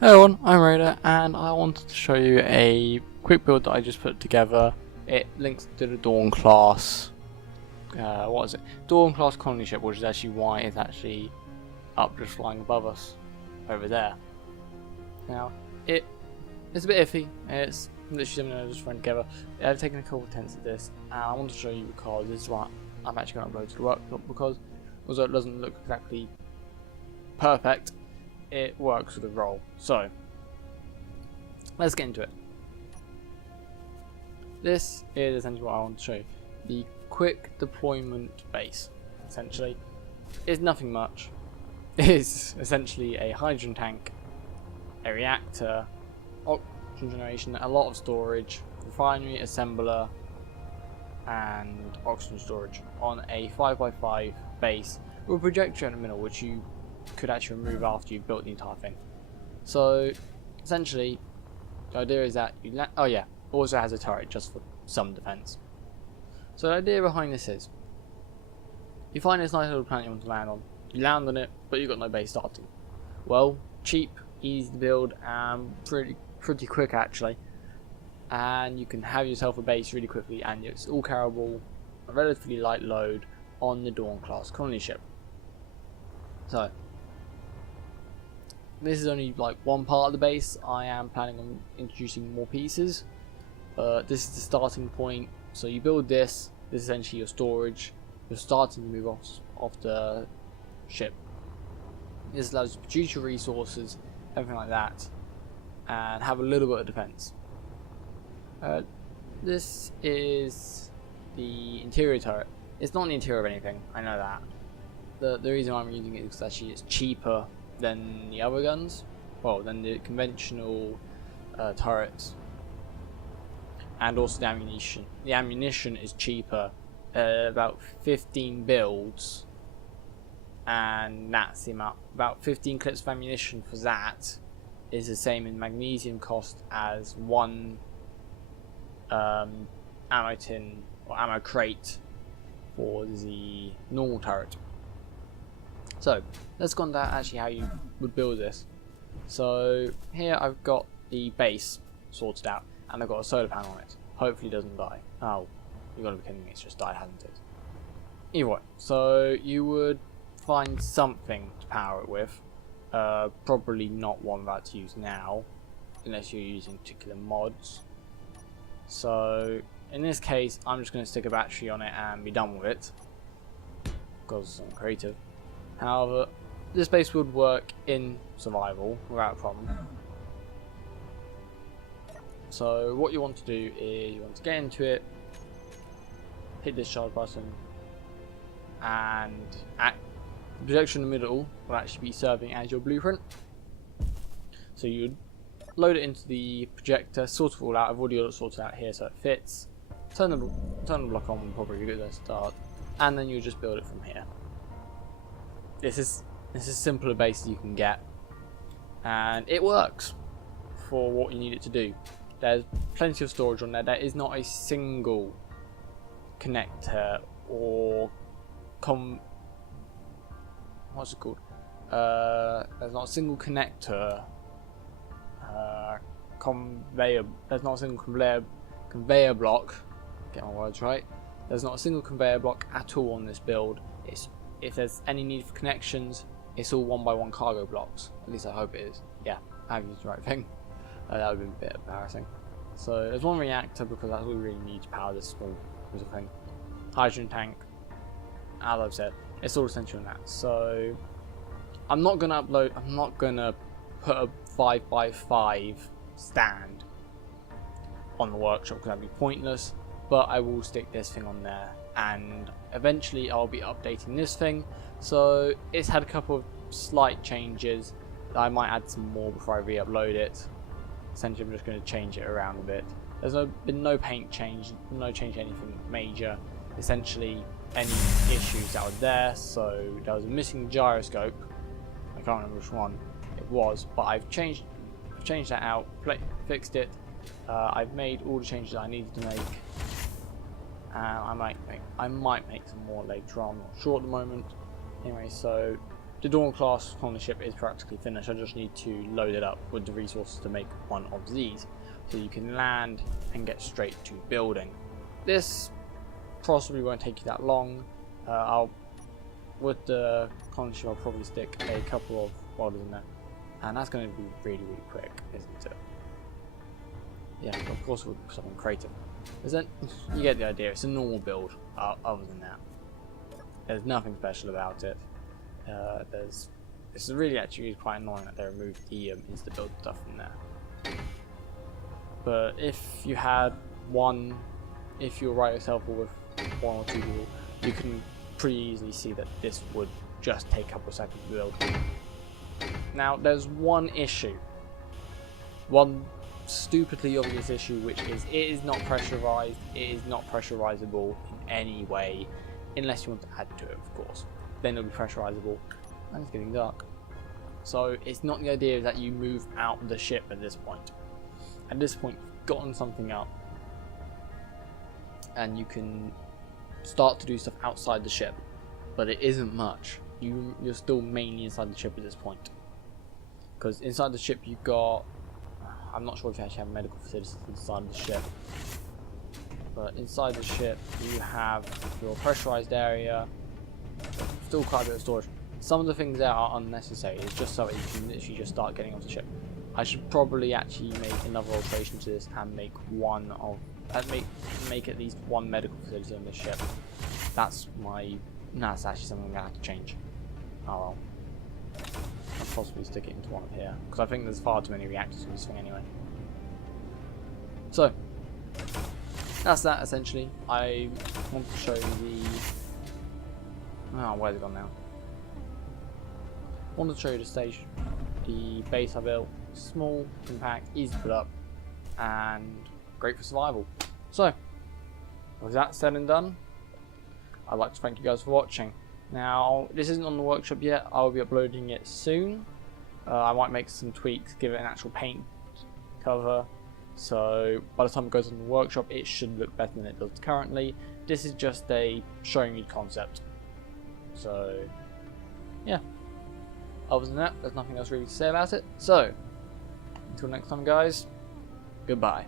Hello everyone, I'm Raider and I wanted to show you a quick build that I just put together. It links to the Dawn class, Dawn class colony ship, which is actually why it's actually up just flying above us over there. Now, it's a bit iffy, it's literally something I just thrown together. I've taken a couple of attempts at this and I want to show you because this is what I'm actually going to upload to the workshop, because although it doesn't look exactly perfect, it works with the role. So let's get into it. This is essentially what I want to show you. The quick deployment base, essentially, is nothing much. It's essentially a hydrogen tank, a reactor, oxygen generation, a lot of storage, refinery, assembler, and oxygen storage on a 5x5 base with a projector in the middle, which you could actually remove after you've built the entire thing. So essentially the idea is that you also has a turret just for some defense. So the idea behind this is you find this nice little planet you want to land on, you land on it, but you've got no base starting. Well, cheap, easy to build, and pretty quick actually, and you can have yourself a base really quickly, and it's all carryable, a relatively light load on the Dawn class colony ship. So this is only like one part of the base. I am planning on introducing more pieces. This is the starting point. So you build this. This is essentially your storage. You're starting to move off the ship. This allows you to produce your resources, everything like that, and have a little bit of defense. This is the interior turret. It's not the interior of anything, I know that. The reason why I'm using it is because actually it's cheaper than the other guns, well, than the conventional turrets, and also the ammunition. The ammunition is cheaper, about 15 builds, and that's the amount. About 15 clips of ammunition for that is the same in magnesium cost as one ammo tin or ammo crate for the normal turret. So let's go on to actually how you would build this. So here I've got the base sorted out, and I've got a solar panel on it. Hopefully it doesn't die. Oh, you've got to be kidding me, it's just died, hasn't it? Either way, so you would find something to power it with. Probably not one I'm about to use now, unless you're using particular mods. So in this case, I'm just going to stick a battery on it and be done with it, because I'm creative. However, this base would work in survival without a problem. So what you want to do is you want to get into it, hit this charge button, and the projection in the middle will actually be serving as your blueprint. So you'd load it into the projector, sort it all out. I've already got it sorted out here so it fits. Turn the block on, probably a good start, and then you just build it from here. This is as simple a base as you can get, and it works for what you need it to do. There's plenty of storage on there. There is not a single connector or what's it called? There's not a single connector conveyor. There's not a single conveyor block. Get my words right. There's not a single conveyor block at all on this build. If there's any need for connections, it's all 1x1 cargo blocks. At least I hope it is. Yeah, I've used the right thing. That would have been a bit embarrassing. So there's one reactor, because that's all we really need to power this small little thing. Hydrogen tank, as I've said, it's all essential in that. So I'm not gonna put a 5x5 stand on the workshop because that'd be pointless. But I will stick this thing on there, and eventually I'll be updating this thing. So it's had a couple of slight changes. I might add some more before I re-upload it. Essentially I'm just going to change it around a bit. There's been no paint change, no change anything major. Essentially any issues that were there, so there was a missing gyroscope. I can't remember which one it was, but I've changed that out, fixed it. I've made all the changes I needed to make. I might make some more later on, I'm not sure at the moment. Anyway, so the Dawn class colony ship is practically finished. I just need to load it up with the resources to make one of these, so you can land and get straight to building. This possibly won't take you that long. With the colony ship, I'll probably stick a couple of welders in there, and that's going to be really quick, isn't it? Yeah, of course we'll do something creative. Isn't? You get the idea. It's a normal build. Other than that, there's nothing special about it. It's really actually quite annoying that they removed the insta build stuff from there. But if you had one, if you write yourself or with one or two people, you can pretty easily see that this would just take a couple of seconds to build. Now, there's one issue. One stupidly obvious issue, which is it is not pressurized. It is not pressurizable in any way, unless you want to add to it, of course. Then it'll be pressurizable, and it's getting dark. So it's not the idea that you move out the ship at this point. At this point, you've gotten something up, and you can start to do stuff outside the ship, but it isn't much. You're still mainly inside the ship at this point, because inside the ship you've got, I'm not sure if you actually have medical facilities inside the ship, but inside the ship you have your pressurized area, still quite a bit of storage. Some of the things there are unnecessary. It's just so that you can literally just start getting off the ship. I should probably actually make another alteration to this and make make at least one medical facility on this ship. That's actually something I'm gonna have to change. Oh well. I'll possibly stick it into one of here, because I think there's far too many reactors in this thing anyway. So that's that essentially. I want to show you where's it gone now? I want to show you the station, the base I built. Small, compact, easy to put up, and great for survival. So, with that said and done, I'd like to thank you guys for watching. Now, this isn't on the workshop yet. I'll be uploading it soon. I might make some tweaks, give it an actual paint cover, so by the time it goes on the workshop it should look better than it does currently. This is just a showing you the concept. So yeah, other than that there's nothing else really to say about it. So until next time guys, goodbye.